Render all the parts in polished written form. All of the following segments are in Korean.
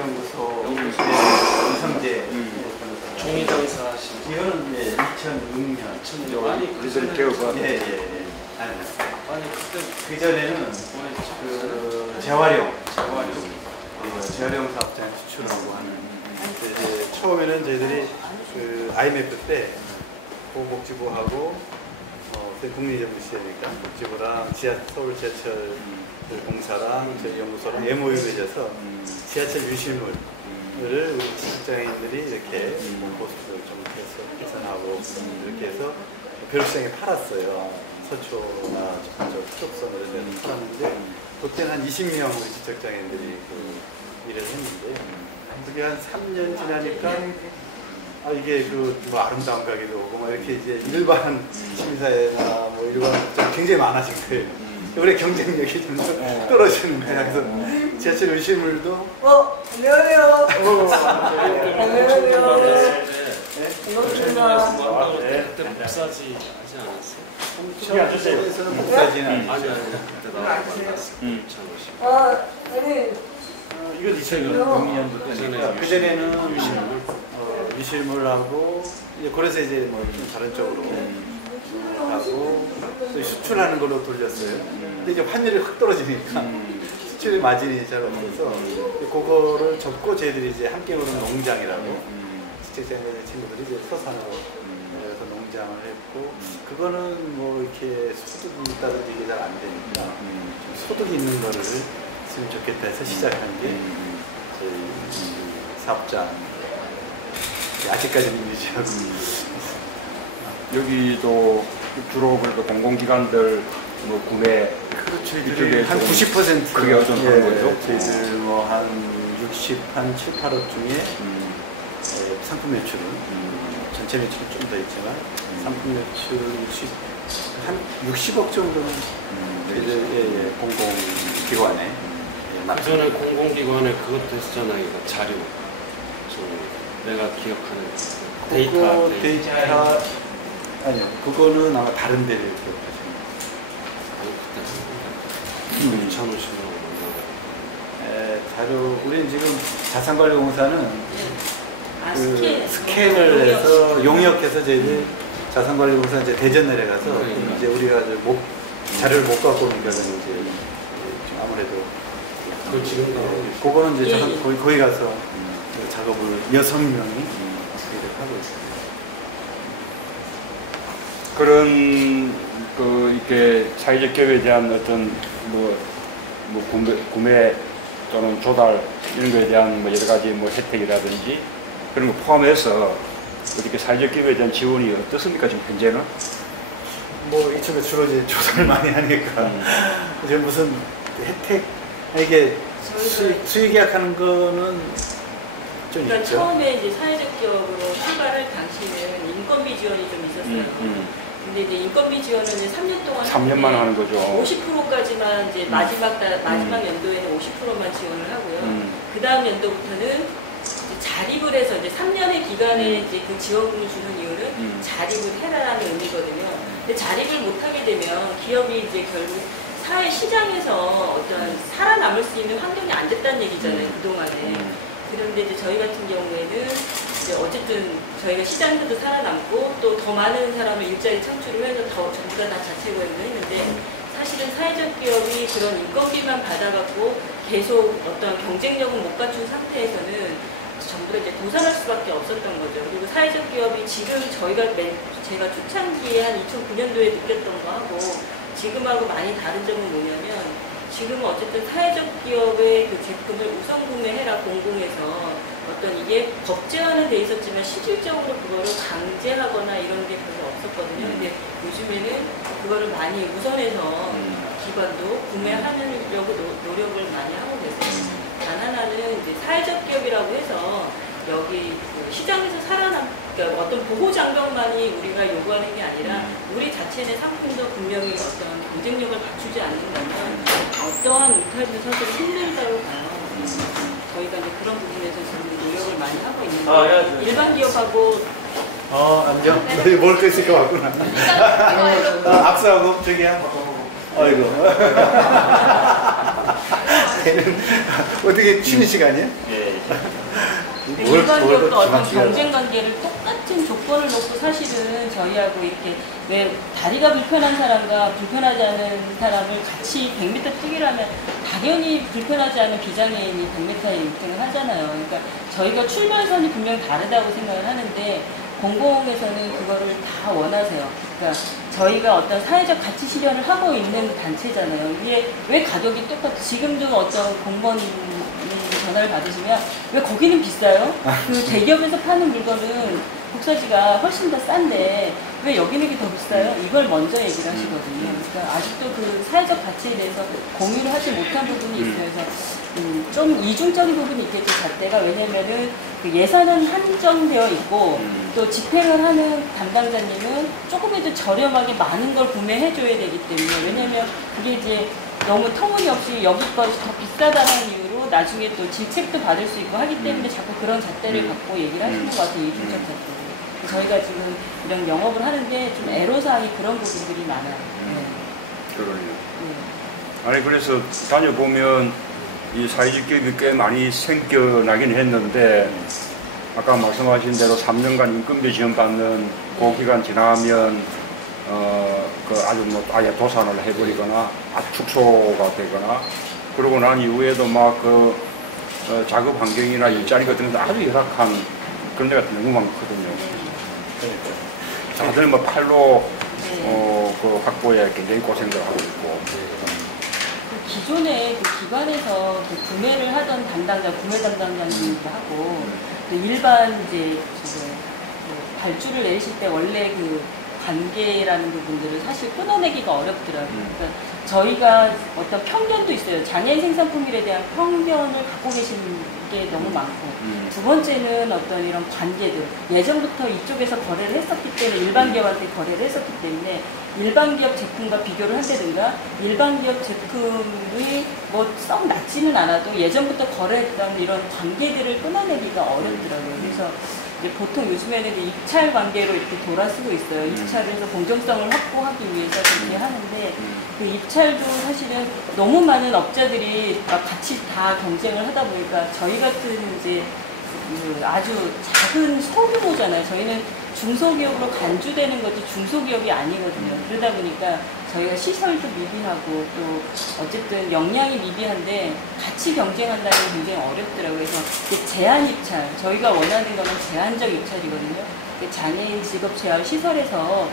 정치연구소 이성재 종이장사 하신 이거는 2006년 많이 그들 개업한 아니 그때 그 전에는 그 재활용 사업장에 수출하고 하는 이제 처음에는 저희들이 그 IMF 때 보건복지부하고 국립연구시니까 복지부랑 서울 지하철 공사랑 저희 연구소랑 MOU 맺어서 지하철 유실물을 우리 직장인들이 이렇게 코스트를 좀 개선하고 이렇게 해서 벼룩시장에 팔았어요. 서초나 초록선으로 팔았는데 그때는 한 20명 우리 직장인들이 그 일을 했는데 그게 한 3년 지나니까 이게 뭐 아름다운 가게도 오고 막 이렇게 이제 일반 시민사회나 뭐 일반 굉장히 많아진 거예요. 우리 경쟁력이 좀 떨어지는 거예요. 그래서 지하철 의실물도 안녕하세요. 안녕하세요. 반갑습니다. 그때 목사지 하지 않았어요? 저기 앉으세요. 목사지는 아니 그때 나와서 아니 이거 2006년도 거니까 그전에는 유실물하고 그래서 이제 뭐 좀 다른 쪽으로 하고 또 수출하는 걸로 돌렸어요. 근데 이제 환율이 확 떨어지니까 수출의 마진이 잘 없어서 그거를 접고 저희들이 이제 함께 오는 농장이라고 직장인 친구들이 이제 서산으로 해서 농장을 했고 그거는 뭐 이렇게 소득이 있다든지 이게 잘 안 되니까 좀 소득이 있는 거를 했으면 좋겠다 해서 시작한 게 저희 사업장 아직까지는 유지하고 여기도 주로 그래도 공공기관들 뭐 구매 그렇죠. 이쪽에 한 90% 그게 어떤 거죠? 저희들 뭐 한 7, 8억 중에 상품 매출은 전체 매출은 좀 더 있지만 상품 매출 한 60억 정도는 저희들 공공기관에 그 전에 공공기관에 그것도 했었잖아요. 이거 자료 내가 기억하는 데이터 아니요 그거는 아마 다른 데를 기억하시는 거예요. 그때 이찬호씨랑 자료 우리는 지금 자산관리공사는 스캔을 용역. 해서 용역해서 저희들 자산관리공사 이제 대전 내려가서 이제 우리가 자료를 못 갖고 오니까 이제 아무래도 그 지금 그거는 이제 거기 가서 작업을 6명이 하고 있어요. 그런 이렇게 사회적 기업에 대한 어떤 구매 또는 조달 이런 거에 대한 여러 가지 혜택이라든지 그런 거 포함해서 어떻게 사회적 기업에 대한 지원이 어떻습니까 지금 현재는? 이쪽에 주로 이제 조사를 많이 하니까 이제 무슨 혜택 이게 수익 계약하는 거는 좀 그러니까 있죠. 처음에 이제 사회적 기업으로 출발할 당시는 인건비 지원이 좀 있었어요. 근데 이제 인건비 지원은 이제 3년 동안 3년만 하는 거죠. 50%까지만 이제 마지막 연도에는 50%만 지원을 하고요. 그 다음 연도부터는 자립을 해서 이제 3년의 기간에 이제 그 지원금을 주는 이유는 자립을 해라라는 의미거든요. 근데 자립을 못하게 되면 기업이 이제 결국 사회 시장에서 어떤 살아남을 수 있는 환경이 안 됐다는 얘기잖아요, 그동안에. 그런데 이제 저희 같은 경우에는 이제 어쨌든 저희가 시장에서도 살아남고 또 더 많은 사람을 일자리 창출을 해서 전부 다 자체 고용을 했는데 사실은 사회적 기업이 그런 인건비만 받아갖고 계속 어떤 경쟁력을 못 갖춘 상태에서는 전부 다 이제 도산할 수밖에 없었던 거죠. 그리고 사회적 기업이 지금 제가 초창기에 한 2009년도에 느꼈던 거하고 지금하고 많이 다른 점은 뭐냐면 지금은 어쨌든 사회적 기업의 그 제품을 우선 구매해라 공공에서 어떤 이게 법제화는 돼 있었지만 실질적으로 그거를 강제하거나 이런 게 별로 없었거든요. 근데 요즘에는 그거를 많이 우선해서 기관도 구매하려고 노력을 많이 하고 계세요. 단 하나는 이제 사회적 기업이라고 해서 여기 그 시장에서 그러니까 어떤 보호 장벽만이 우리가 요구하는 게 아니라 우리 자체의 상품도 분명히 어떤 경쟁력을 갖추지 않는다면 어떠한 울타리도 사실 힘들다고 봐요. 저희가 이제 그런 부분에서 지금 노력을 많이 하고 있는데 일반 기업하고 안녕. 너희 먹을 거 있을까 왔구나. 악수하고 저기 아이고. 걔는 어떻게 쉬는 시간이야? 예, 일반 기업도 어떤 기막히게 경쟁 관계를 똑같은 조건을 놓고 사실은 저희하고 이렇게 왜 다리가 불편한 사람과 불편하지 않은 사람을 같이 100m 뛰기를 하면 당연히 불편하지 않은 비장애인이 100m에 1등을 하잖아요. 그러니까 저희가 출발선이 분명 다르다고 생각을 하는데 공공에서는 그거를 다 원하세요. 그러니까 저희가 어떤 사회적 가치 실현을 하고 있는 단체잖아요. 이게 왜 가격이 똑같아? 지금도 어떤 공무원 전화를 받으시면 왜 거기는 비싸요? 그 대기업에서 파는 물건은 국사지가 훨씬 더 싼데 왜 여기는 게 더 비싸요? 이걸 먼저 얘기를 하시거든요. 그러니까 아직도 그 사회적 가치에 대해서 공유를 하지 못한 부분이 있어요. 그래서 좀 이중적인 부분이 있겠죠, 잣대가. 왜냐면은 그 예산은 한정되어 있고 또 집행을 하는 담당자님은 조금이라도 저렴하게 많은 걸 구매해줘야 되기 때문에, 왜냐면 그게 이제 너무 터무니없이 여기 것이 더 비싸다는 이유로 나중에 또 질책도 받을 수 있고 하기 때문에 자꾸 그런 잣대를 갖고 얘기를 하시는 것 같아요, 이중적 잣대. 저희가 지금 이런 영업을 하는데 좀 애로사항이 그런 부분들이 많아요. 그러네요. 아니, 그래서 다녀보면 이 사회적 기업이 꽤 많이 생겨나긴 했는데, 아까 말씀하신 대로 3년간 인건비 지원받는 그 기간 지나면 그 아주 뭐 아예 도산을 해버리거나 아주 축소가 되거나, 그러고 난 이후에도 막 그 작업 환경이나 일자리 같은 데 아주 열악한 그런 데가 너무 많거든요. 다들 뭐 팔로 그 확보에 굉장히 고생들 하고 있고. 기존에 그 기관에서 그 구매를 하던 담당자, 구매 담당자님도 하고, 일반 이제 지금 그 발주를 내리실 때 원래 그 관계라는 부분들을 사실 끊어내기가 어렵더라고요. 그러니까 저희가 어떤 편견도 있어요. 장애인 생산품일에 대한 편견을 갖고 계시는 게 너무 많고, 두 번째는 어떤 이런 관계들, 예전부터 이쪽에서 거래를 했었기 때문에, 일반 기업한테 거래를 했었기 때문에 일반 기업 제품과 비교를 한다든가, 일반 기업 제품이 뭐 썩 낮지는 않아도 예전부터 거래했던 이런 관계들을 끊어내기가 어렵더라고요. 그래서 이제 보통 요즘에는 이제 입찰 관계로 이렇게 돌아서고 있어요. 입찰을 해서 공정성을 확보하기 위해서 그렇게 하는데, 그 입찰도 사실은 너무 많은 업자들이 막 같이 다 경쟁을 하다 보니까 저희 같은 이제 그 아주 작은 소규모잖아요. 저희는 중소기업으로 간주되는 것도 중소기업이 아니거든요. 그러다 보니까 저희가 시설도 미비하고 또 어쨌든 역량이 미비한데 같이 경쟁한다는 게 굉장히 어렵더라고요. 그래서 제한 입찰, 저희가 원하는 거는 제한적 입찰이거든요. 장애인 직업 재활 시설에서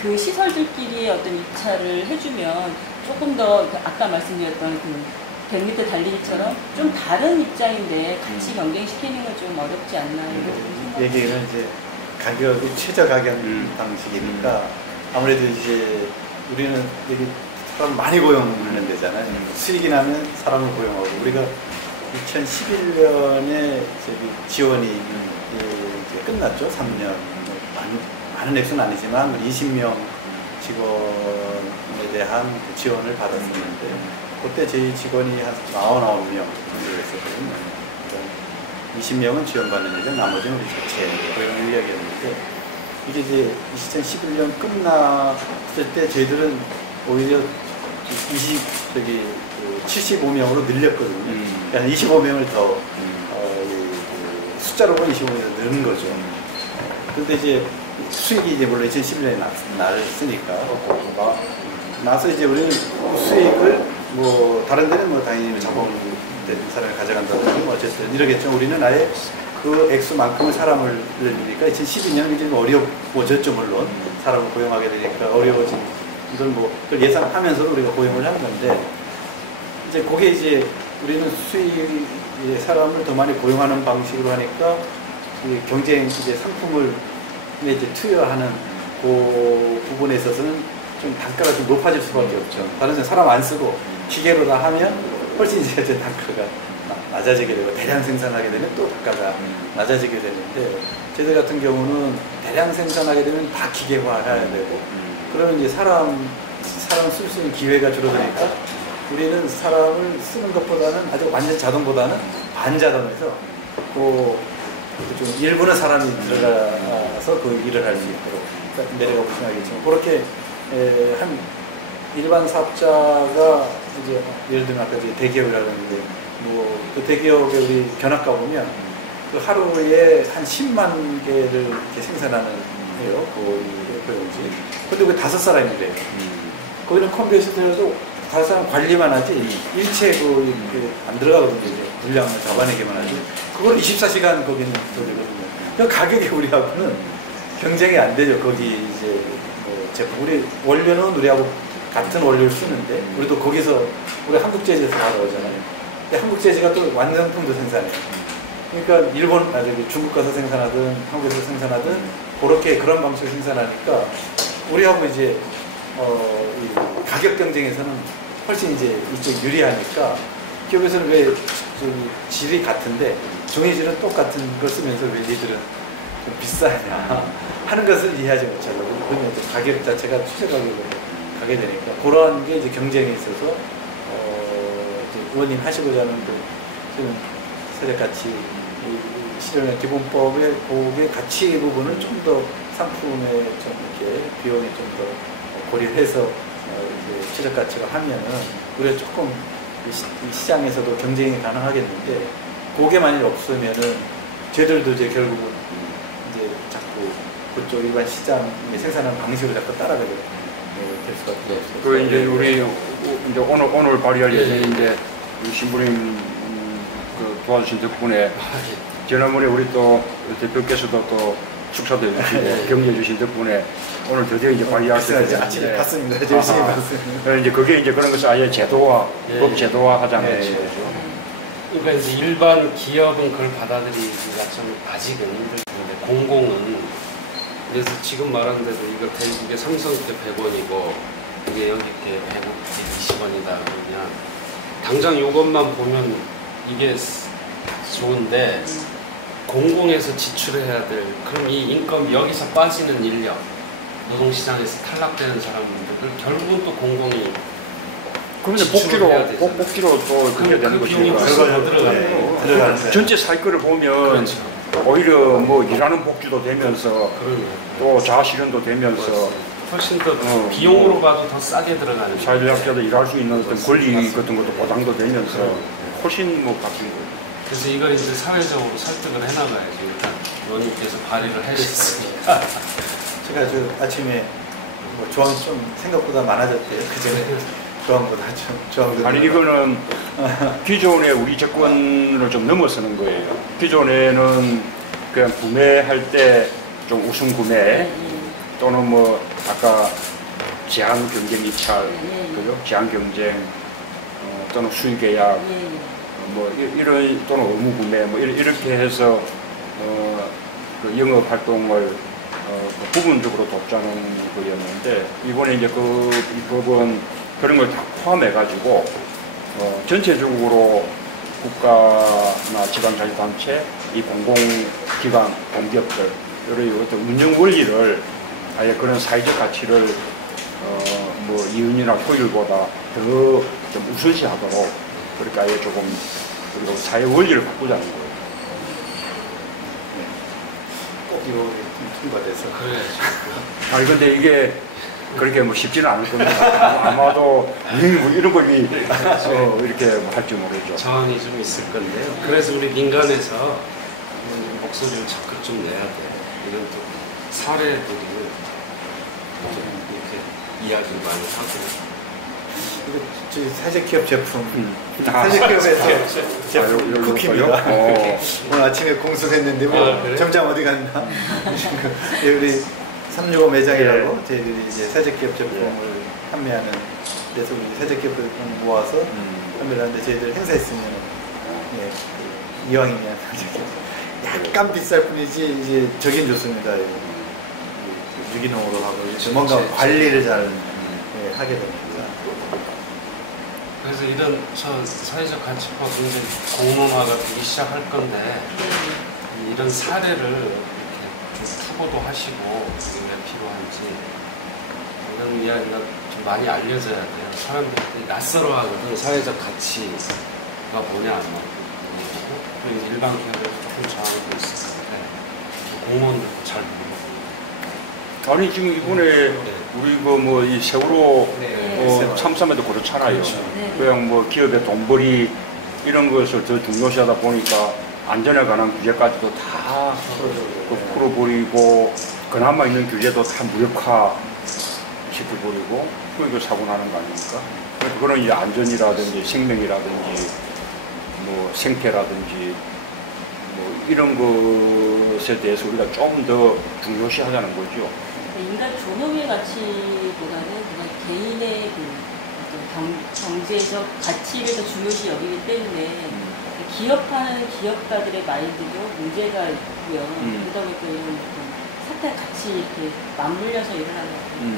그 시설들끼리 어떤 입찰을 해주면 조금 더 아까 말씀드렸던 그 100m 달리기처럼 좀 다른 입장인데 같이 경쟁시키는 건 좀 어렵지 않나. 얘기는 이제 가격이 최저 가격 방식이니까 아무래도 이제 우리는 여기 사람 많이 고용하는 데잖아요. 수익이 나면 사람을 고용하고, 우리가 2011년에 지원이 이제 끝났죠. 3년. 많은 액수는 아니지만 20명 직원에 대한 지원을 받았었는데, 그때 저희 직원이 한 49명 정도 됐었거든요. 20명은 지원받는 얘기고 나머지는 우리 자체 고용 인력이었는데, 이게 이제 2011년 끝났을 때 저희들은 오히려 75명으로 늘렸거든요. 그러니까 25명을 더 숫자로 보면 25명을 늘은 거죠. 근데 이제 수익이 이제 물론 2011년에 났으니까 나서 이제 우리는 수익을 뭐 다른 데는 뭐 당연히 자본 사람이 가져간다든지 뭐 어쨌든 이러겠죠. 우리는 아예 그 액수만큼의 사람을 늘리니까 2012년은 이제 어려워졌죠. 물론 사람을 고용하게 되니까 어려워진 이건 뭐 예상하면서도 우리가 고용을 한 건데, 이제 그게 이제 우리는 수익의 사람을 더 많이 고용하는 방식으로 하니까 경쟁 이제 상품을 이제 투여하는 그 부분에 있어서는 좀 단가가 좀 높아질 수밖에 없죠. 다른 데는 사람 안 쓰고 기계로 다 하면 훨씬 이제 단가가 낮아지게 되고, 대량 생산하게 되면 또 단가가 낮아지게 되는데, 저희들 같은 경우는 대량 생산하게 되면 다 기계화해야 되고, 그러면 이제 사람 쓸 수 있는 기회가 줄어드니까 우리는 사람을 쓰는 것보다는 아주 완전 자동보다는 반자동해서 좀 일부는 사람이 들어가서 그 일을 할 수 있도록, 그러니까 내려가 보시면 알겠지만 그렇게 한 일반 사업자가 이제 예를 들면 아까 대기업이라고 했는데 그 대기업에 우리 견학 가보면 그 하루에 한 10만 개를 이렇게 생산하는 해요. 그 배우지. 근데 그 5사람이 돼요. 거기는 컴퓨터에도 5사람 관리만 하지 일체 안 들어가거든요. 이제 물량을 잡아내기만 하지. 그걸 24시간 거기는 들거든요. 그 가격이 우리하고는 경쟁이 안 되죠. 거기 이제 뭐 제품 우리 원료는 우리하고 같은 원료를 쓰는데 우리도 거기서 우리 한국 재즈에서 가져오잖아요. 근데 한국 재즈가 또 완성품도 생산해요. 그러니까 일본, 중국 가서 생산하든 한국에서 생산하든 그렇게 그런 방식으로 생산하니까 우리하고 이제 이 가격 경쟁에서는 훨씬 이제 이쪽 유리하니까 기업에서는 왜 질이 같은데 종이질은 똑같은 걸 쓰면서 왜 얘들은 좀 비싸냐 하는 것을 이해하지 못하고 그러면 이제 가격 자체가 추세 가격으로 가게 되니까 그러한 게 이제 경쟁에 있어서 이제 의원님 하시고자 하는 그 세력 가치 실현의 기본법의 그게 가치 부분을 좀 더 상품에 좀 이렇게 비용에 좀 더 고려해서 이제 최적 가치로 하면은 우리가 조금 이 시장에서도 경쟁이 가능하겠는데 그게 만일 없으면은 저희들도 이제 결국은 이제 자꾸 그쪽 일반 시장의 생산하는 방식으로 자꾸 따라가게 될 수가 없어요. 그 이제 우리 이제 오늘 발의할 예정인데 우리 신부님 그 도와주신 덕분에 지난번에 우리 또 대표께서도 또 축사도 해주시고 격려해 주신 덕분에 오늘 드디어 이제 발의할 수 있는데 아침에 봤습니다. 열심히 봤습니다. 이제 그게 이제 그런 것을 아예 제도화, 법 제도화 하자는 거죠. 그러니까 이제 일반 기업은 그걸 받아들이기가 좀 아직은 힘들는데 공공은 그래서 지금 말한 대로 이게 삼성 때 100원이고 이게 여기 이렇게 120원이다 그러면 당장 이것만 보면 이게 좋은데 공공에서 지출해야 될 그럼 이 인건비 여기서 빠지는 인력 노동시장에서 탈락되는 사람들을 결국은 또 공공이 그런데 복지로 또 그게 되는 그 비용이 거죠. 훨씬 더 들어가는 전체 사이클을 보면 그렇죠. 오히려 뭐 일하는 복지도 되면서 또 자아실현도 되면서 훨씬 더 비용으로 봐도 더 싸게 들어가는 사회적자도 일할 수 있는 어떤 권리 같은 것도 보장도 되면서 훨씬 뭐 바뀐 거예요. 그래서 이걸 이제 사회적으로 설득을 해나가야지. 일단 의원님께서 발의를 하셨으니까. 제가 아침에 뭐 조항이 좀 생각보다 많아졌대요. 그전에 조항보다 좀 조항도 아니 이거는 기존에 우리 정권을 좀 넘어서는 거예요. 기존에는 그냥 구매할 때 좀 우선 구매 또는 뭐 아까 제한 경쟁 입찰, 그죠? 제한 경쟁 또는 수익 계약 뭐 이런 또는 의무 구매 뭐 이렇게 해서 그 영업 활동을 부분적으로 돕자는 거였는데 이번에 이제 이 법은 그런 걸 다 포함해 가지고 전체적으로 국가나 지방자치단체 이 공공기관 공기업들 이런 어떤 운영 원리를 아예 그런 사회적 가치를 뭐 이윤이나 효율보다 더 좀 우선시하도록 그렇게 아예 조금 그리고 사회 원리를 바꾸자는 거예요. 꼭 이거 통과돼서. 그래야지. 아니 근데 이게 그렇게 뭐 쉽지는 않을 겁니다. 아마도 뭐 이런 걸 이렇게 할지 모르죠. 저항이 좀 있을 건데요. 그래서 우리 민간에서 목소리를 적극 좀 내야 돼. 이런 또 사례들을 좀 이렇게 이야기를 많이 하고. 이거 저희 사제기업 제품, 사제기업에서 제품 쿠키입니다. 오늘 아침에 공수했는데 뭐 점장 어디 갔나? 우리 365 매장이라고 저희들이 이제 사제기업 제품을 판매하는 데서 우리 사제기업 제품을 모아서 판매를 하는데 저희들 행사 있으면 이왕이면 약간 비쌀 뿐이지 이제 저긴 좋습니다. 유기농으로 하고 뭔가 관리를 잘 하게 됩니다. 그래서 이런 사회적 가치가 굉장히 공론화가 되기 시작할 건데 이런 사례를 이렇게 좀 투고도 하시고 왜 필요한지 이런 이야기가 좀 많이 알려져야 돼요. 사람들이 낯설어하거든. 사회적 가치가 뭐냐 안 모르고 그리고 일반 기업에서 조금 저항하고 있을 건데 공무원들도 잘 모르고. 아니 지금 이번에 우리 뭐 이 세월호 참사에도 그렇잖아요. 그렇죠. 그냥 뭐 기업의 돈벌이 이런 것을 더 중요시하다 보니까 안전에 관한 규제까지도 다 풀어버리고 그나마 있는 규제도 다 무력화 시켜버리고 그리고 사고 나는 거 아닙니까? 그래서 그런 이제 안전이라든지 생명이라든지 뭐 생태라든지 뭐 이런 것에 대해서 우리가 좀 더 중요시하자는 거죠. 인간 존엄의 가치보다는 그냥 개인의 어떤 경제적 가치를 더 중요시 여기기 때문에 기업하는 기업가들의 마인드도 문제가 있고요. 그러다 보니까 이런 사태 같이 이렇게 맞물려서 일어나는 것 같아요.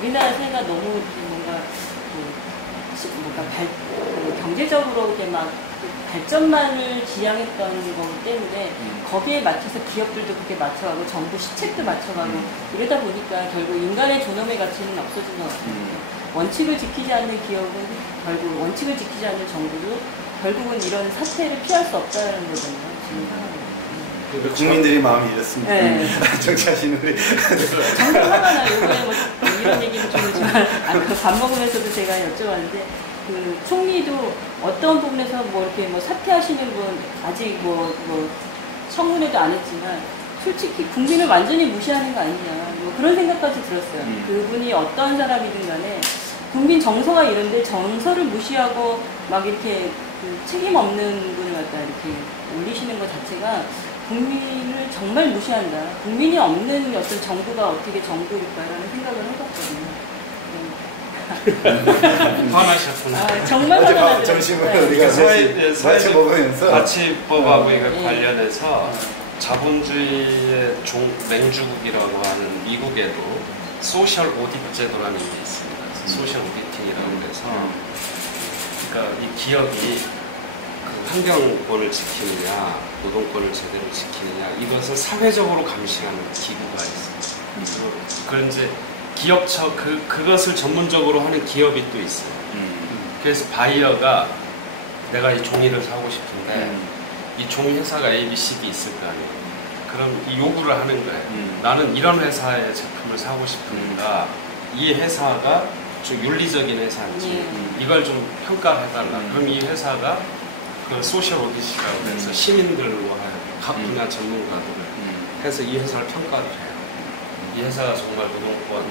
우리나라 사회가 너무 뭔가 경제적으로 이렇게 막 발전만을 지향했던 거기 때문에 거기에 맞춰서 기업들도 그렇게 맞춰가고 정부 시책도 맞춰가고 이러다 보니까 결국 인간의 존엄의 가치는 없어진 것 같아요. 원칙을 지키지 않는 기업은 결국 원칙을 지키지 않는 정부도 결국은 이런 사태를 피할 수 없다는 거잖아요. 지금 상황은. 국민들이 마음이 이렇습니다. 네. 정치하시는 우리 정말 화가 나요. 이번에 뭐 이런 얘기는 좀 있지만 밥 먹으면서도 제가 여쭤봤는데 그 총리도 어떤 부분에서 뭐 이렇게 뭐 사퇴하시는 분 아직 뭐 청문회도 안 했지만 솔직히 국민을 완전히 무시하는 거 아니냐 뭐 그런 생각까지 들었어요. 그분이 어떤 사람이든 간에 국민 정서가 이런데 정서를 무시하고 막 이렇게 그 책임 없는 분을 갖다 이렇게 올리시는 것 자체가 국민을 정말 무시한다. 국민이 없는 어떤 정부가 어떻게 정부일까라는 생각을 해봤거든요. 화나셨구나. 아, 정말 화가 나죠. 점심을 우리가 같이 먹으면서 가치법하고 관련해서 자본주의의 맹주국이라고 하는 미국에도 소셜 오디트 제도라는 게 있습니다. 소셜 오디팅이라고 해서 그러니까 이 기업이 그 환경권을 지키느냐 노동권을 제대로 지키느냐 이것을 사회적으로 감시하는 기구가 있습니다. 그런 이제 기업처 그것을 전문적으로 하는 기업이 또 있어요. 그래서 바이어가 내가 이 종이를 사고 싶은데 이 종이 회사가 ABCD 있을 거 아니에요. 그럼 이 요구를 하는 거예요. 나는 이런 회사의 제품을 사고 싶으니까 이 회사가 좀 윤리적인 회사인지 이걸 좀 평가를 해달라. 그럼 이 회사가 그 소셜 오디시라고 해서 시민들로 하여 각 분야 전문가들을 해서 이 회사를 평가를 해요. 이 회사가 정말 노동권,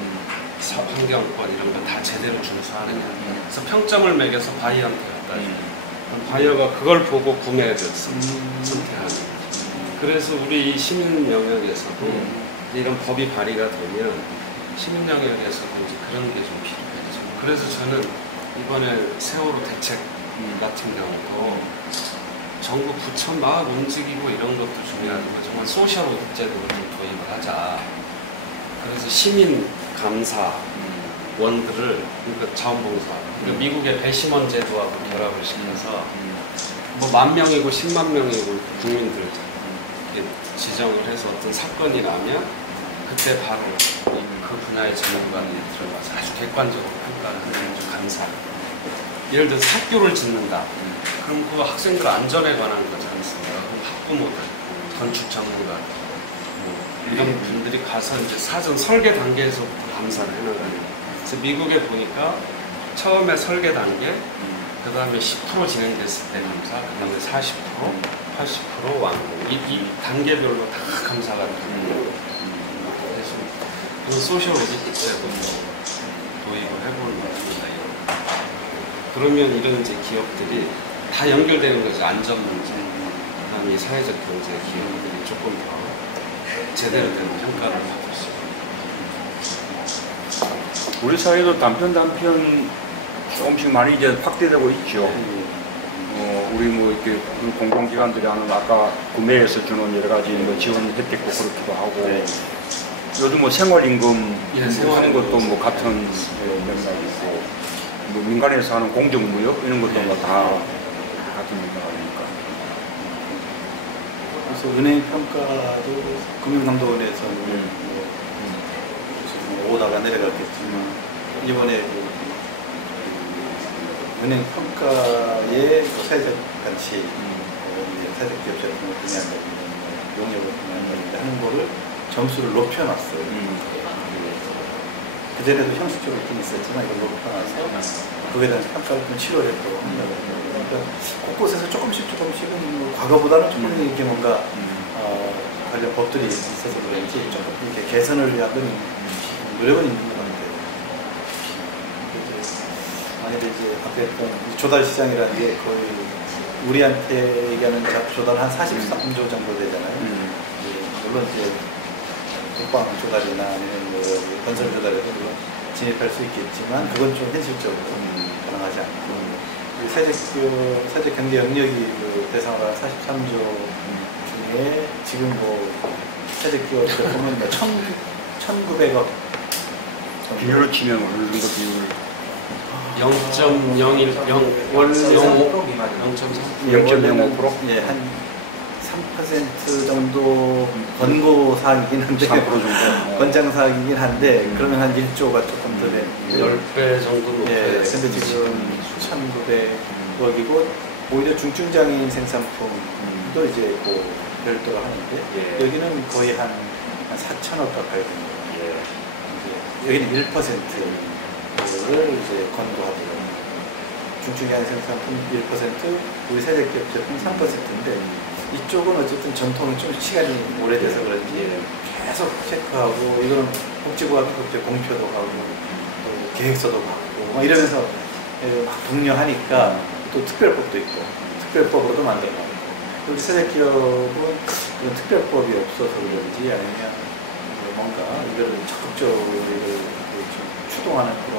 환경권 이런 거 다 제대로 준수하느냐. 그래서 평점을 매겨서 바이어한테 갖다 줘요. 그럼 바이어가 그걸 보고 구매를 선택하는 거죠. 그래서 우리 시민 영역에서도 이런 법이 발의가 되면 시민 영역에서도 이제 그런 게 좀 필요하죠. 그래서 저는 이번에 세월호 대책 같은 경우도 정부 부처 막 움직이고 이런 것도 중요하지만 정말 소셜 오디트 제도를 좀 도입을 하자. 그래서 시민 감사 원들을 그러니까 자원봉사 그러니까 미국의 배심원 제도하고 결합을 시켜서 뭐 10,000명이고 10만 명이고 국민들 지정을 해서 어떤 사건이 나면 그때 바로 그 분야의 전문가들이 들어가서 아주 객관적으로 평가를 하는 좀 감사. 예를 들어서 학교를 짓는다. 그럼 그 학생들 안전에 관한 거지 않습니까? 그럼 학부모들, 건축 전문가 이런 분들이 가서 이제 사전 설계 단계에서부터 감사를 해나가요. 그래서 미국에 보니까 처음에 설계 단계, 그 다음에 10% 진행됐을 때 감사, 그 다음에 40%, 80% 완공. 이 단계별로 다 감사가 되는 그래서 그 소셜 오디트 제도 도입을 해보는 겁니다. 그러면 이런 이제 기업들이 다 연결되는 거죠. 안전 문제, 그 다음에 사회적 경제 기업들이 조금 더 제대로 된 평가를 받을 수 있습니다. 우리 사회도 단편 조금씩 많이 이제 확대되고 있죠. 우리 뭐 이렇게 공공기관들이 하는 아까 구매해서 주는 여러 가지 뭐 지원 혜택도 그렇기도 하고 요즘 뭐 생활임금 하는 것도 뭐 같은 맥락이고 뭐 민간에서 하는 공정무역 이런 것도 뭐 다 같은 맥락 아닙니까? 그래서 은행 평가도 금융감독원에서 오다가 내려갔겠지만 이번에 은행 평가의 사회적 가치, 사회적 기업 제품을 구매한다든지 용역을 구매한다든지 하는 거를 점수를 높여놨어요. 그전에도 형식적으로 있긴 있었지만 이걸 높여놔서 그거에 대한 평가를 좀 치료를 또 한다고 합니다. 그러니까 곳곳에서 조금씩은 뭐 과거보다는 조금 이렇게 뭔가 관련 법들이 있어서 그런지 조금 이렇게 개선을 위한 노력은 있는 것 같아요. 만약에 이제 앞에 했던 조달 시장이라는 게 거의 우리한테 얘기하는 조달 한 43조 정도 되잖아요. 물론 이제 국방 조달이나 아니면 뭐 건설 조달에서 물론 진입할 수 있겠지만 그건 좀 현실적으로 가능하지 않고 세제 경제 영역이 그 대상으로 한 43조 중에 지금 뭐 세제 기업들 보면 1,900억 비율을 치면 어느 정도 비율? 0.01, 0.05%? 예, 한 3% 정도 권고 사항이긴 한데 3% 정도? 권장 사항이긴 한데 그러면 한 1조가 조금 더 되는 10배 정도 높아요. 예, 근데 지금 1,900억이고 오히려 중증장애인 생산품도 이제 그 별도로 하는데 여기는 거의 한 4,000억 가까이 됩니다. 여기는 1%를 이제 권고하더라고요. 중증장애인 생산품 1%, 우리 세제기업 제품 3%인데 이쪽은 어쨌든 전통이 좀 시간이 오래돼서 그런지 계속 체크하고 이거는 복지부가 공표도 하고 또 계획서도 받고 막 이러면서 막 독려하니까 또 특별법도 있고 특별법으로도 만들어가고 우리 세제기업은 그런 특별법이 없어서 그런지 아니면 뭔가 이거를 적극적으로 이걸 좀 추동하는 그런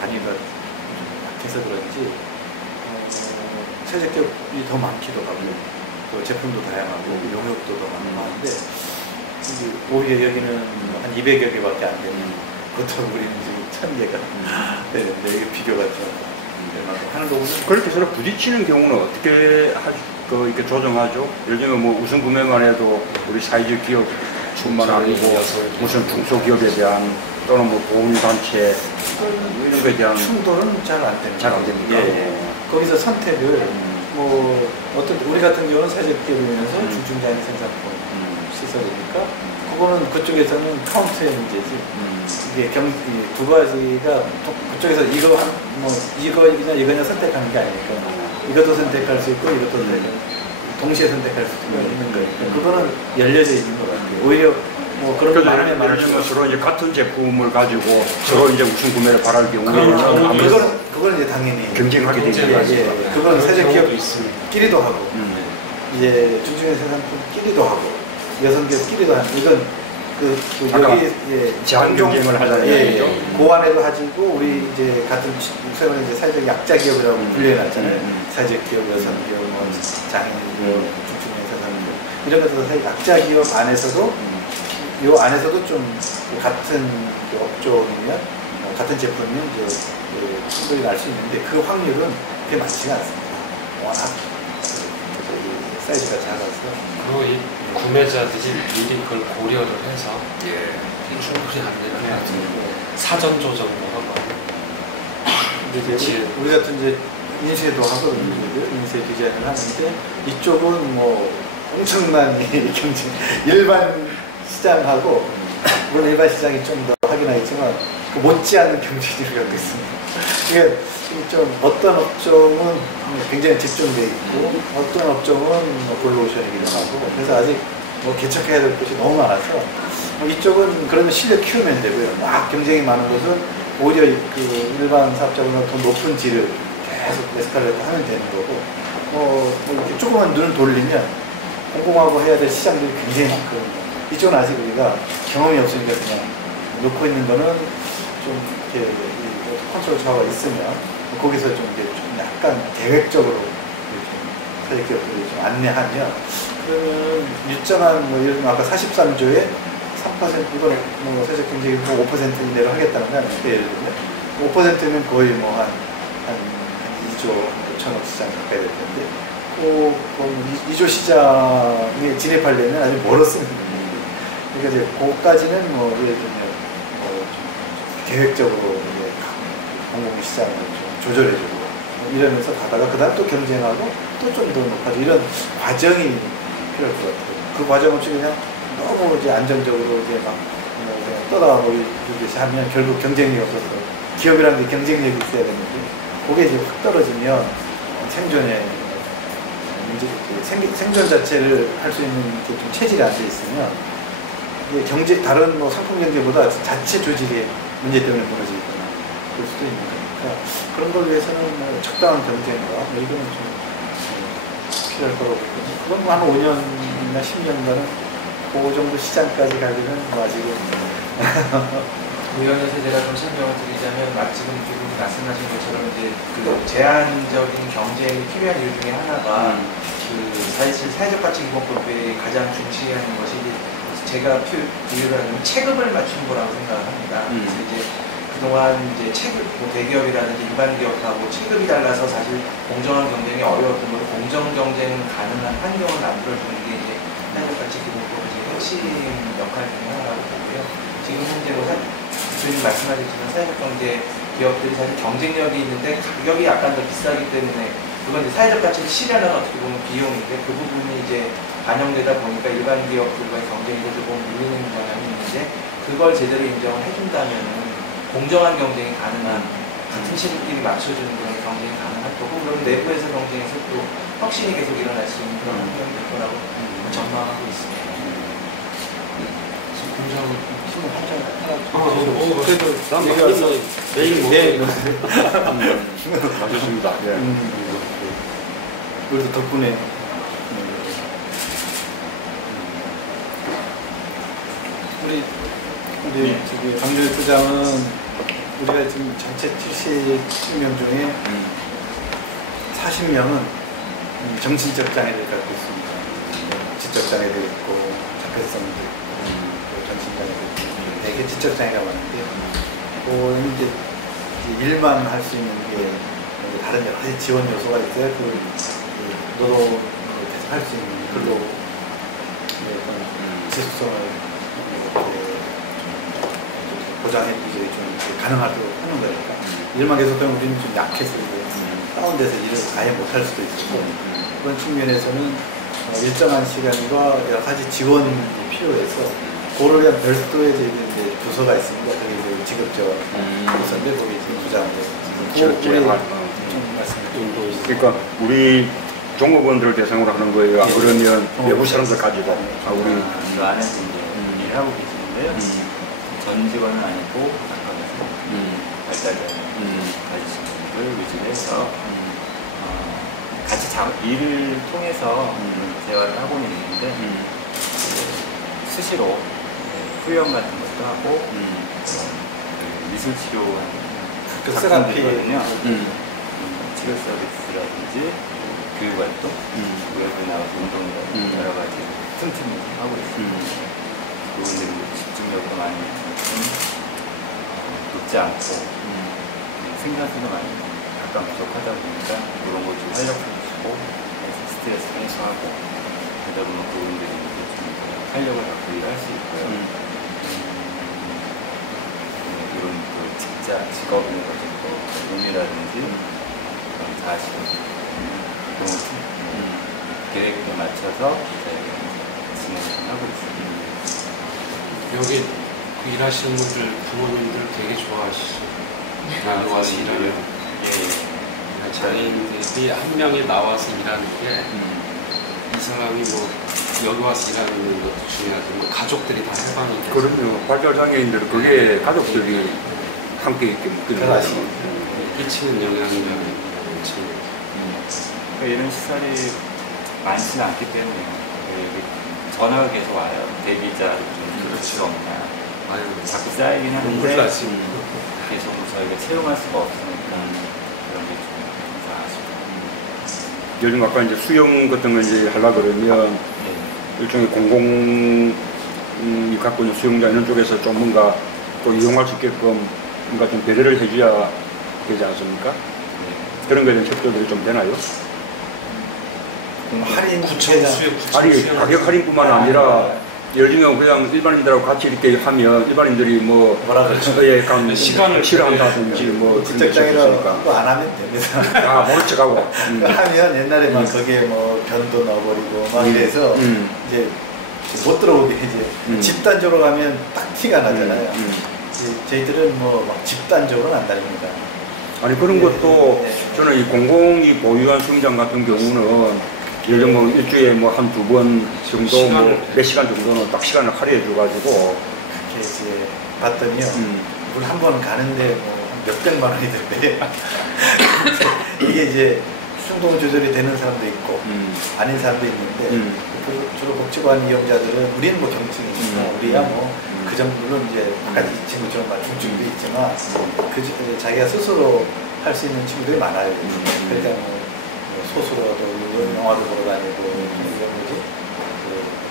단위가 좀 약해서 그런지 세제기업이 더 많기도 하고 또 제품도 다양하고 용역도 더 많은데 오히려 여기는 한 200여 개밖에 안 되는 그렇다고 우리는 지금 1,000개가 되는데 이게 비교가 좀 하는 거군요. 그렇게 서로 부딪히는 경우는 어떻게 이렇게 조정하죠? 예를 들면 뭐 우선 구매만 해도 우리 사회적 기업뿐만 아니고 무슨 중소기업에 대한 또는 뭐 보험단체 이런 거에 대한 충돌은 잘 안 됩니다. 잘 안 됩니까? 예. 거기서 선택을 뭐 어떤 우리 같은 경우는 사회적기업이면서 중증장애인 생산품 시설이니까 그거는 그쪽에서는 카운트의 문제지. 이게 두 가지가 그쪽에서 이거냐 선택하는 게 아니니까 이것도 선택할 수 있고 이것도 동시에 선택할 수가 있는 거니까 그거는 열려져 있는 것 같아요. 오히려 뭐 그런 거 많으면 많으면 서로 이제 같은 제품을 가지고 서로 이제 우선 구매를 바랄 경우에는 그건 이제 당연히 경쟁하게 되죠. 예, 그건 세제기업끼리도 하고 이제 중증장애인 생산품끼리도 하고 여성기업끼리도 하고 이건 여기 제한 경쟁을 하잖아요. 그 안에도 가지고 우리 이제 같은 최근에 이제 사회적 약자 기업이라고 분류해놨잖아요. 사회적 기업, 여성기업, 뭐 장애인기업, 중증장애인 생산기업 이런 것들 사회 약자 기업 안에서도 이 안에서도 좀 같은 업종이면 같은 제품이면 이제 충돌이 날 수 있는데 그 확률은 그렇게 많지가 않습니다. 워낙 사이즈가 작아서. 그리고 이 구매자들이 미리 그걸 고려를 해서 충분히 안 되는 것 같아요. 사전 조정도 하고. 근데 이제 우리 같은 이제 인쇄도 하거든요. 인쇄 디자인을 하는데 이쪽은 뭐 엄청난 경쟁. 일반 시장하고 물론 일반 시장이 좀 더 하긴 하겠지만 그 못지않은 경쟁력을 갖고 있습니다. 이게 좀 어떤 업종은 굉장히 집중되어 있고 어떤 업종은 뭐 블루오션이기도 하고 그래서 아직 뭐 개척해야 될 것이 너무 많아서 이쪽은 그러면 실력 키우면 되고요. 막 경쟁이 많은 곳은 오히려 그 일반 사업자보다 더 높은 질을 계속 에스컬레이트 하면 되는 거고 뭐 이렇게 조금만 눈을 돌리면 공공하고 해야 될 시장들이 굉장히 많거든요. 이쪽은 아직 우리가 경험이 없으니까 그냥 놓고 있는 거는 좀 이렇게 컨트롤 차가 있으면 거기서 좀 이제 좀 약간 계획적으로 사회기업들이 좀 안내하면 그러면 일정한 뭐 예를 들면 아까 43조에 3% 이거는 뭐 세적 경쟁이 5% 이내로 하겠다는 거 아닙니까? 예를 들면 5%면 거의 뭐 한 2조 5천억 시장 가까이 될 텐데 그 2조 시장에 진입하려면 아주 멀었습니다. 그러니까 이제 그것까지는 뭐 예를 들면 뭐 계획적으로 이제 공공시장을 좀 조절해주고 이러면서 가다가 그 다음 또 경쟁하고 또 좀 더 높아지고 이런 과정이 필요할 것 같아요. 그 과정 없이 그냥 너무 이제 안정적으로 이제 막 그냥 떠나가고 이렇게 하면 결국 경쟁력이 없어서 기업이라는 게 경쟁력이 있어야 되는데 그게 이제 확 떨어지면 생존에 문제, 생존 자체를 할 수 있는 게 좀 체질이 안 돼 있으면 이게 경제 다른 뭐 상품 경제보다 자체 조직의 문제 때문에 무너지거나 그럴 수도 있는 거니까 그런 걸 위해서는 뭐 적당한 경쟁과 뭐 이거는 좀 필요할 거라고 보거든요. 그건 한 5년이나 10년간은 그 정도 시장까지 가기는 뭐 아직은 의원에서 제가 좀 설명을 드리자면 지금 말씀하신 것처럼 이제 그 제한적인 경쟁이 필요한 이유 중에 하나가 그 사실 사회적 가치 기본법에 가장 중시하는 것이 제가 비유를 하면 체급을 맞추는 거라고 생각을 합니다. 그래서 이제 그동안 이제 체급, 뭐 대기업이라든지 일반 기업하고 체급이 달라서 사실 공정한 경쟁이 어려웠던 걸 공정 경쟁 가능한 환경을 만들어주는 게 이제 사회적 가치 기본법의 핵심 역할 중에 하나라고 보고요. 지금 현재 뭐 교수님 말씀하셨지만 사회적 경제 기업들이 사실 경쟁력이 있는데 가격이 약간 더 비싸기 때문에 그건 이제 사회적 가치를 실현하는 어떻게 보면 비용인데 그 부분이 이제 반영되다 보니까 일반 기업들과의 경쟁이 조금 밀리는 경향이 있는데 그걸 제대로 인정을 해준다면은 공정한 경쟁이 가능한 같은 체급끼리 맞춰주는 그런 경쟁이 가능할 거고 그럼 내부에서 경쟁에서 또 혁신이 계속 일어날 수 있는 그런 환경이 될 거라고 전망하고 있습니다. 그래도 난 얘기해서 매일 맞습니다. 예. 그래서 덕분에 우리 저기 강조희 부장은 우리가 지금 전체 70명 중에 40명은 정신적 장애를 갖고 있습니다. 지적 장애도 있고 자폐성도 있고 정신장애도 있고 되게 지적 장애가 많은데 그 이제 일만 할 수 있는 게 다른 여러 가지 지원 요소가 있어요. 그 노동을 계속 할 수 있는 근로 어떤 지속성을 보장해 주기 좀 가능하도록 하는 거니까 일만 계속하면 우리는 좀 약해서 다운돼서 일을 아예 못할 수도 있고 그런 측면에서는 일정한 시간과 여러 가지 지원이 필요해서 그를 위한 별도의 이제 부서가 있습니다. 그게 이제 직업적 부서인데 거기 이제 부장으로 좀 말씀해 주시죠. 그러니까 우리 종업원들을 대상으로 하는 거예요. 안 그러면 외부 사람들 가지고 우리 그 안에서 이제 일을 하고 계시는데요. 전 직원은 아니고 발달장애 가지신 분을 위주로 해서 같이 일을 통해서 대화를 하고는 있는데 수시로 훈련 같은 것도 하고 미술 치료 작품들이거든요. 치료 서비스라든지 교육활동, 외부나 운동이라든지 여러 가지 틈틈이 하고 있습니다. 그분들이 집중력도 많이 높지 않고 생산성도 많이 약간 부족하다 보니까 이런 걸 좀 활력시키고 스트레스 해소하고 그러다 보면 그분들이 좀 활력을 갖고 일을 할 수 있고요. 이런 그 직업인의 의미라든지 자신 그런 계획에 맞춰서 진행하고 있습니다. 여기 그 일하시는 분들 부모님들 되게 좋아하시죠. 나도 와서 일하면 장애인들이 한 명이 나와서 일하는 게 이 사람이 뭐 여기 와서 일하는 것도 중요하지만 가족들이 다 해방이 돼서 그럼요. 발달 장애인들은 그게 가족들이 함께 있게 묶이는 끼치는 영향력이 엄청 이런 시설이 많지는 않기 때문에 전화가 계속 와요. 대기자를 좀 그럴 수가 없냐. 아유 자꾸 쌓이긴 하는데 눈물 나지. 계속 저희가 채용할 수가 없으니까 그런 게 좀 아쉽고. 요즘 아까 이제 수영 같은 거 이제 하려고 그러면 일종의 공공이 갖고 있는 수영장 이런 쪽에서 좀 뭔가 또 이용할 수 있게끔 뭔가 좀 배려를 해줘야 되지 않습니까? 그런 거에 대한 협조들이 좀 되나요? 할인 가격 할인뿐만 아니라 예를 들면 그냥 일반인들하고 같이 이렇게 하면 일반인들이 뭐 뭐라 그러죠? 약간 시간을 싫어한다든지 뭐 직접장애라고 안 하면 됩니다. 아 모른 척하고 하면 옛날에 막 거기에 뭐 변도 넣어버리고 막 이래서 이제 못 들어오게 이제 집단적으로 가면 딱 티가 나잖아요. 저희들은 뭐 막 집단적으로는 안 다닙니다. 아니 그런 것도 네. 저는 이 공공이 보유한 수영장 같은 경우는 예를 들면 뭐 일주일에 뭐 한 2번 정도 뭐 몇 시간 정도는 딱 시간을 할애해 줘가지고 이렇게 이제 봤더니요. 물 한 번 가는데 뭐 몇백만 원이 들대. 이게 이제 충동 조절이 되는 사람도 있고 아닌 사람도 있는데 주로 복지관 이용자들은 우리는 뭐 경증이니까 우리야 뭐 그 정도 물론 이제 아까 이 친구처럼 중증도 있지만 자기가 스스로 할 수 있는 친구들이 많아요. 그러니까 뭐 소수로도 영화도 보러 다니고 이런 거지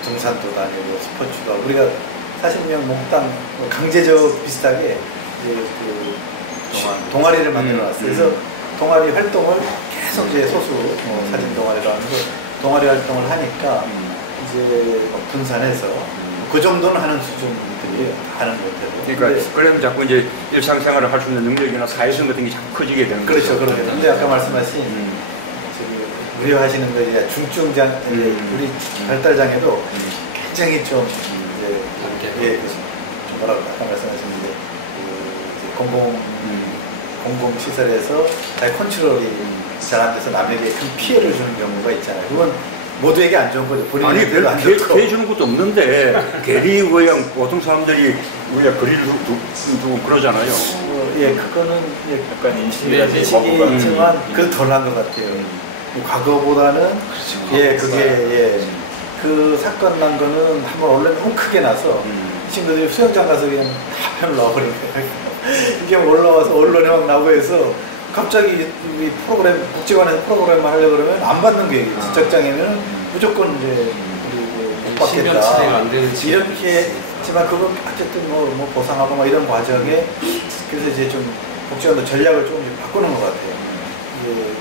등산도 다니고 스포츠도 하고 우리가 40명 몽땅 강제적 비슷하게 이제 그 동아리를 만들어놨어요. 그래서 동아리 활동을 계속 이제 소수 사진 동아리로 하면서 동아리 활동을 하니까 이제 분산해서 그 정도는 하는 수준들이 하는 것들이에요. 그러니까 그러면 자꾸 이제 일상생활을 할 수 있는 능력이나 사회성 같은 게 자꾸 커지게 되는 그렇죠, 거죠. 그렇죠. 근데 아까 말씀하신 우려하시는 거 이제 중증장 우리 발달장애도 굉장히 좀 이제 좀 뭐라고 아까 말씀하셨는데 공공 시설에서 자기 컨트롤이 잘 안 돼서 남에게 큰 피해를 주는 경우가 있잖아요. 그건 모두에게 안 좋은 거죠. 아니 개 주는 것도 없는데 괜히 그냥 보통 사람들이 우리가 거리를 두고 그러잖아요. 예, 그거는 약간 인식이 있지만 그 덜한 것 같아요. 과거보다는 예, 그게 그 사건 난 거는 한번 원래 너무 크게 나서 이 친구들이 수영장 가서 그냥 다 편을 놔버린 거예요. 이게 올라와서 언론에 막 나오고 해서 갑자기 우리 프로그램 복지관에서 프로그램을 하려고 그러면 안 받는 게 지적장애면 무조건 이제 못 받겠다. 이렇게 했지만 그건 어쨌든 뭐 보상하고 막 이런 과정에 그래서 이제 좀 복지관도 전략을 좀 바꾸는 것 같아요. 이제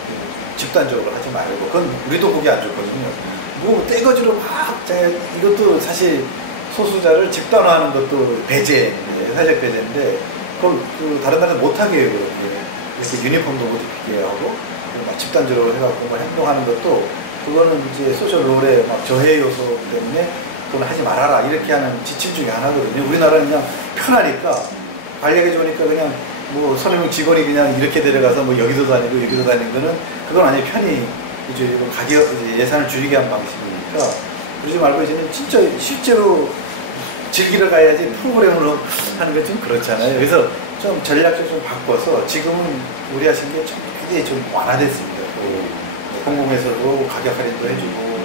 집단적으로 하지 말고 그건 우리도 보기 안 좋거든요. 뭐 떼거지로 막 이것도 사실 소수자를 집단화하는 것도 배제인데 사회적 배제인데 그걸 다른 나라는 못하게 해요. 이렇게 유니폼도 못 입게 하고 막 집단적으로 해갖고 뭐 행동하는 것도 그거는 이제 소셜 롤의 막 저해 요소 때문에 그건 하지 말아라 이렇게 하는 지침 중에 하나거든요. 우리나라는 그냥 편하니까 관리하기 좋으니까 그냥 뭐 선임용 직원이 그냥 이렇게 데려가서 뭐 여기도 다니고 여기도 다니는 거는 그건 아니 편히 이제 가격 이제 예산을 줄이게 한 방식이니까 그러지 말고 이제는 진짜 실제로 즐기러 가야지 프로그램으로 하는 게 좀 그렇잖아요. 그래서 좀 전략적으로 좀 바꿔서 지금은 우리 하신 게 좀 굉장히 좀 완화됐습니다. 공공에서도 가격 할인도 해주고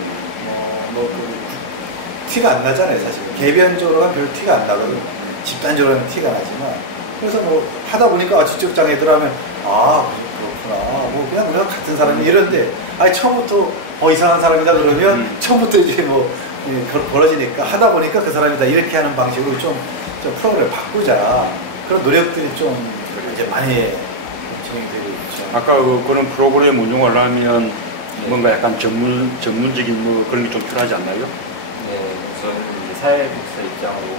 티가 안 나잖아요. 사실 개별적으로 하면 별 티가 안 나거든요. 집단적으로 하면 티가 나지만 그래서 뭐 하다 보니까 지적장애들 하면 그렇구나 뭐 그냥 우리가 같은 사람이 이런데 처음부터 이상한 사람이다 그러면 처음부터 이제 뭐 벌어지니까 하다 보니까 그 사람이다 이렇게 하는 방식으로 좀 프로그램을 바꾸자 그런 노력들이 좀 이제 많이 진행되고 있죠. 아까 그런 프로그램 운영을 하면 뭔가 약간 전문적인 뭐 그런 게 좀 필요하지 않나요? 네, 저는 이제 사회복지사 입장으로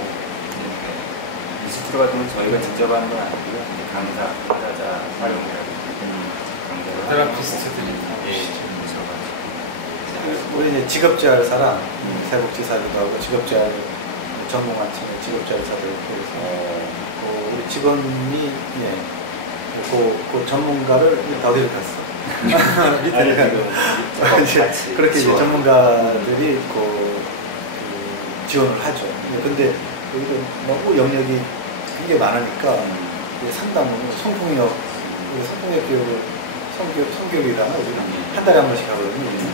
리스트로 같은 건 저희가 직접 하는 건 아니고요. 강사, 사자, 활용이라고 테라피스트들이 우리 이제 직업재활 사람 사회복지사기도 하고 직업재활 전공한 팀의 직업재활사도 있고 그래서 우리 직원이 그 전문가를 어디를 갔어? 밑에 가고 그렇게 이제 전문가들이 지원을 하죠. 근데 여기도 너무 영역이 굉장히 많으니까 상담은 성폭력 교육을 성교육이라는 우리는 한 달에 한 번씩 하거든요. 이제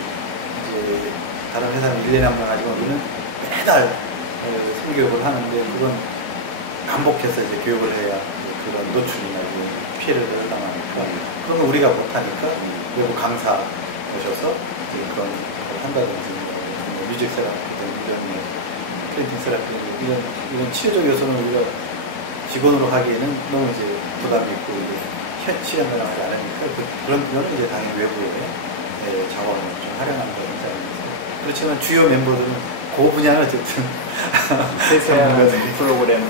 다른 회사는 1년에 한 번 하지만 우리는 매달 성교육을 하는데 그건 반복해서 이제 교육을 해야 그런 노출이나 피해를 당하니까 그런 거 우리가 못하니까 외부 강사 오셔서 그런 걸 한다든지 뮤직 세라피든 이런 프린팅 세라피든 이런 치료적 요소는 우리가 직원으로 하기에는 너무 이제 부담이 있고 시간을 하지 않으니까 그런 거는 이제 당연히 외부에 자원을 좀 활용하는 거 그렇지만 주요 멤버들은 그 분야는 어쨌든 세세한 프로그램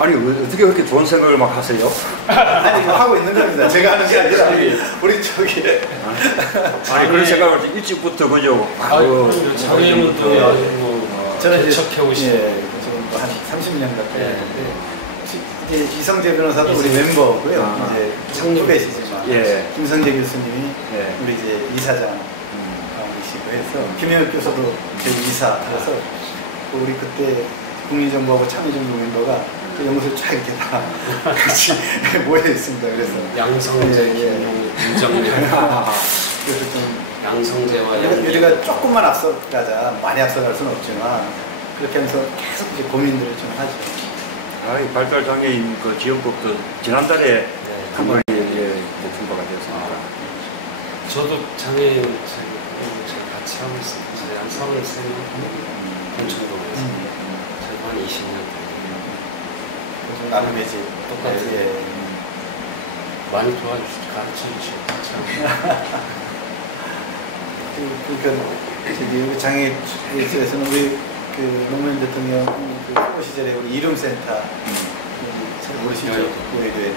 아니 어떻게 그렇게 좋은 생각을 막 하세요? 아니 이거 하고 있는 겁니다. 제가 하는 게 아니라 우리 저기 아니 그런 생각을 일찍부터 그죠? 장애문동이 아주 뭐 저는 개척해 오신 지금 한 30년 가까이 했는데 이제 이성재 변호사도 우리 멤버고요. 아. 이제 창립 후배시지만 예. 김성재 교수님이 예. 우리 이제 이사장이시고 해서 김영혁 교수도 저희 이사라서 우리 그때 국민정보하고 참여정보 멤버가 그 연구소에 쫙 이렇게 다 같이 모여 있습니다. 그래서 양성재, 예, 예. 김용희, 김정렬, 그래서 좀 양성재와 양. 우리가 조금만 앞서가자, 많이 앞서갈 수는 없지만 그렇게 하면서 계속 이제 고민들을 좀 하죠. 아, 이 발달 장애인 그 지원법도 지난달에 네. 한번 통과가 되었습니다. 저도 장애인 제가 같이 하고 있습니다. 제가 한 33년 공천동에서 제가 한 20년 그래서 나름의 이제 똑같은 예. 많이 도와주시고 가르쳐주시고 같이 하고. 그러니까 저기 우리 장애에서는 우리 그 노무현 대통령 그 후보 시절에 우리 이룸센터 잘 모르시죠? 여의도. 여의도에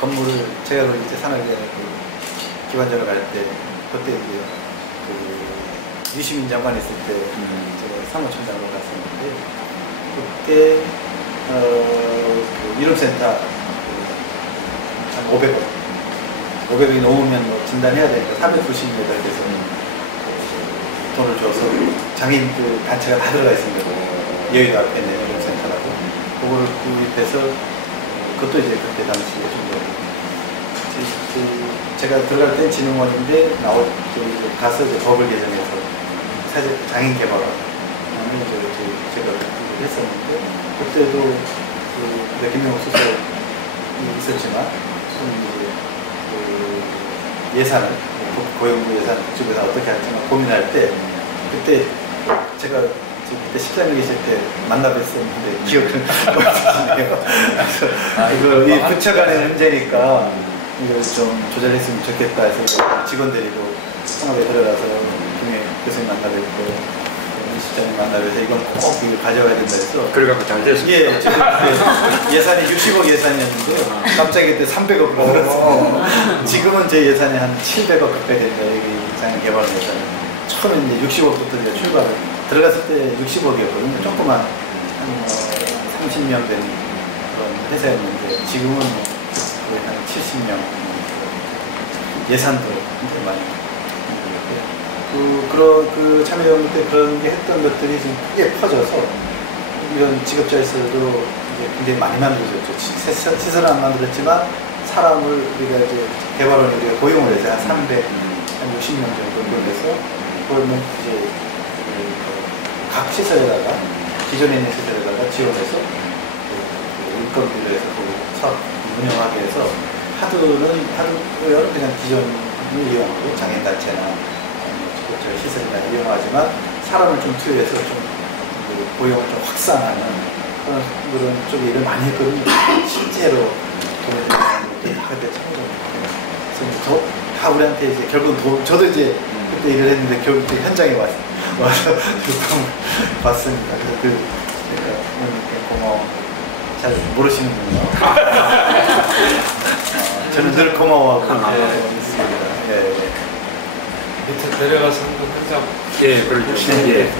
건물을 제가 그 이제 산업계에 그 기관장으로 갈 때 그때 이제 그 유시민 장관 있을 때 제가 사무총장으로 갔었는데 그때 그 이룸센터 한 500억이 넘으면 뭐 진단해야 되니까 390m에서 돈을 줘서 장애인 그 단체가 다 들어가 있습니다. 여의도 앞에 있는 이룸센터라고 그거를 구입해서 그것도 이제 그때 당시에 좀 제가 들어갈 땐 진흥원인데 가서 이제 법을 개정해서 사실 장애인 개발을 제가 했었는데 그때도 그 김명옥 수석이 있었지만 그 예산을 고용부 예산 그쪽에서 어떻게 할지 고민할 때 그때 제가 그때 식장에 계실 때 만나 뵀었는데 기억은 없으시네요. 그래서 이 부처 간의 문제니까 이걸 좀 조절했으면 좋겠다 해서 직원 데리고 상업에 들어가서 김해 교수님 만나 뵙고 시장님 만나 뵈서 이건 꼭 이걸 가져가야 된다 해서 그래갖고 잘 됐습니다. 예, 예산이 60억 예산이었는데요. 갑자기 그때 300억으로 늘었어요. 지금은 제 예산이 한 700억 가까이 된다. 여기 장애 개발 예산은. 처음에 이제 60억부터 출발을 들어갔을 때 60억이었거든요. 조그만 한 30명 된 그런 회사였는데 지금은 거의 한 70명 예산도 굉장히 많이 그 참여연구 때 그런 게 했던 것들이 좀 크게 퍼져서 이런 직업자에서도 이제 굉장히 많이 만들어졌죠. 시설은 안 만들었지만 사람을 우리가 이제 개발원에 우리가 고용을 해서 한 360명 정도 고용해서 그러면 이제 각 시설에다가 기존에 있는 시설에다가 지원해서 인건비를 해서 사업 운영하게 해서 하드웨어는 그냥 기존을 이용하고 장애인단체나 저희 시설이나 이용하지만 사람을 좀 투여해서 좀 고용을 좀 확산하는 그런 쪽에 일을 많이 했거든요. 실제로 돈을 내는 하게 참여를 다 우리한테 이제 결국은 저도 이제 그때 일을 했는데 결국 현장에 와서 봤습니다. 그래서 제가 고마워. 잘 모르시는군요. 저는 늘 고마워하고 있습니다. 예. 밑에 내려가서 한번 하자. 예, 그렇죠. 예.